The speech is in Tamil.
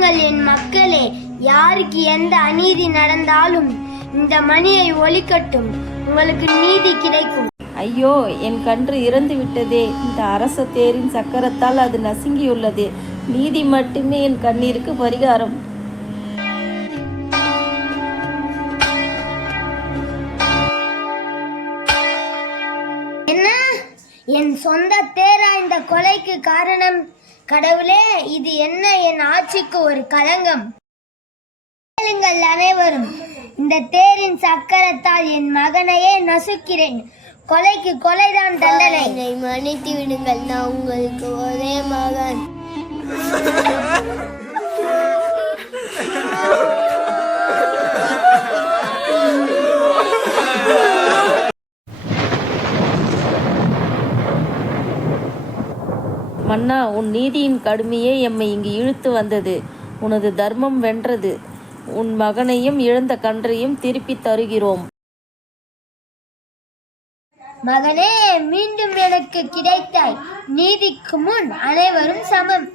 கேளுங்கள் என் மக்களே யாருக்கு எந்த அநீதி நடந்தாலும் இந்த மணியை ஒலிக்கட்டும். உங்களுக்கு நீதி கிடைக்கும். ஐயோ என் கன்று இறந்து விட்டதே. இந்த அரச தேரின் சக்கரத்தால் அது நசுங்கியுள்ளது. நீதி மட்டுமே என் கண்ணீருக்கு பரிகாரம். என்ன? என் சொந்த தேரா இந்த கொலைக்கு காரணம்? கடவுளே இது என்ன என் ஆட்சிக்கு ஒரு களங்கம். கேளுங்கள் அனைவரும் இந்த தேரின் சக்கரத்தால் என் மகனையே நசுக்கிறேன். கொலைக்கு கொலைதான் தண்டனை. என்னை மன்னித்து விடுங்கள் நான் உங்களுக்கு ஒரே மகன். மன்னா உன் நீதியின் கடுமையே எம்மை இங்கு இழுத்து வந்தது. உனது தர்மம் வென்றது. உன் மகனையும் இழந்த கன்றையும் திருப்பி தருகிறோம். மகனே மீண்டும் எனக்கு கிடைத்தாய். நீதிக்கு முன் அனைவரும் சமம்.